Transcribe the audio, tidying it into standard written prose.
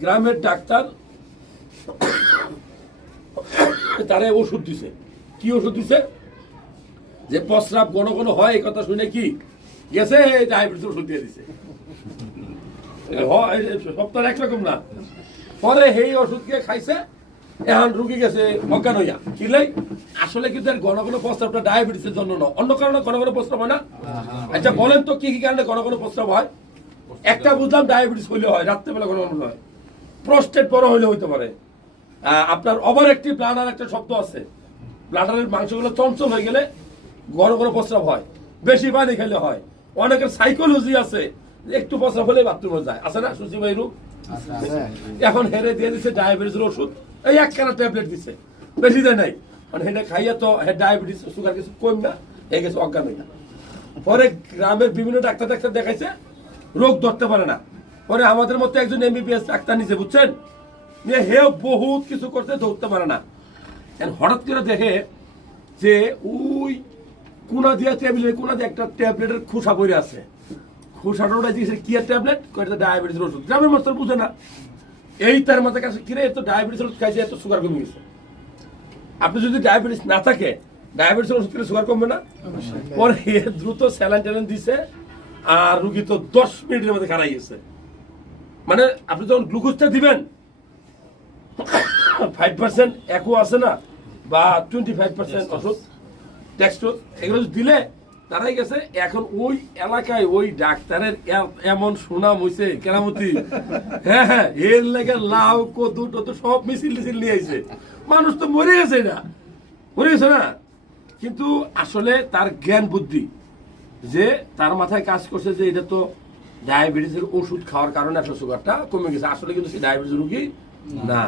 গ্রামের ডাক্তার তারা ওষুধ দিছে। কি ওষুধ দিছে? যে প্রস্রাব ঘন ঘন হয় এই কথা শুনে কি গেছে ডায়াবেটিস ওষুধ দিয়ে দিছে। সপ্তাহ একরকম না, পরে এই ওষুধ খেয়ে খাইছে, এখন রুগী গেছে অজ্ঞান হইয়া। কিলাই আসলে কিন্তু ঘন ঘন প্রস্রাবটা ডায়াবেটিসের জন্য না, অন্য কারণে ঘন ঘন প্রস্রাব হয় না। আচ্ছা বলেন তো কি কি কারণে ঘন ঘন প্রস্রাব হয়? একটা বুঝলাম ডায়াবেটিস হইলে হয়, রাত্রেবেলা ঘন ঘন হয়। প্রস্টেট বড় হইলে হইতে পারে। আপনার ওভার অ্যাক্টিভ ব্লাডার একটা শব্দ আছে, ব্লাডারের মাংসগুলো চঞ্চল হয়ে গেলে ঘন ঘন প্রস্রাব হয়। বেশি পানি খেলে হয়। অনেকের সাইকোলজি আছে, একটু প্রস্রাব হলে বাথরুমে যায়, আছে না সুচি ভাই রূপ? এখন হেরে দিয়ে দিচ্ছে ডায়াবেটিসের ওষুধ, এই একখানা ট্যাবলেট দিচ্ছে, বেশি দেয় নাই। মানে হেঁটে খাইয়া তো ডায়াবেটিস সুগার কিছু কম না, এই গেছে অজ্ঞান হইয়া। পরে গ্রামের বিভিন্ন ডাক্তার দেখাইছে, রোগ ধরতে পারে না। পরে আমাদের মতো একজন এমবিবিএস ডাক্তার নিচে, বুঝছেন, নিয়ে হেও বহুত কিছু করতে ধরতে পারে না। হঠাৎ করে দেখে যে ওই কোনা দিয়া টেবিলের কোনা দিয়ে একটা ট্যাবলেটের খোসা পড়ে আছে। খোসাটা ওটা দিয়েছে কি আর ট্যাবলেট, ডায়াবেটিসের ওষুধ। গ্রামের মাস্টার বুঝে না, এই তার মাথার কাছে কিরে এত ডায়াবেটিসের ওষুধ খাইছে, এত সুগার কমে গেছে। আপনি যদি ডায়াবেটিস না থাকে, ডায়াবেটিসের ওষুধ খেলে সুগার কমবে না? পরে দ্রুত স্যালাইন ট্যালাইন দিছে, আর রুগী তো 10 মিনিটের মধ্যে খারাই গেছে। মানে আপনি যখন গ্লুকোজটা দিবেন 5% একো আছে না, বা 25% ওষুধ টেক্সট এগুলো দিলে তারাই গেছে। এখন ওই এলাকায় ওই ডাক্তারের এমন সুনাম হয়েছে কেরামতি, হ্যাঁ হ্যাঁ, এর লেগে লাউ কদু টদু সব মিছিল টিছিল নিয়ে আইছে। মানুষ তো মরে গেছে না, মরে গেছে না, কিন্তু আসলে তার জ্ঞান বুদ্ধি, যে তার মাথায় কাজ করছে যে এটা তো ডায়াবেটিসের ওষুধ খাওয়ার কারণে আসলে সুগারটা কমে গেছে। আসলে কিন্তু সে ডায়াবেটিস রোগী না।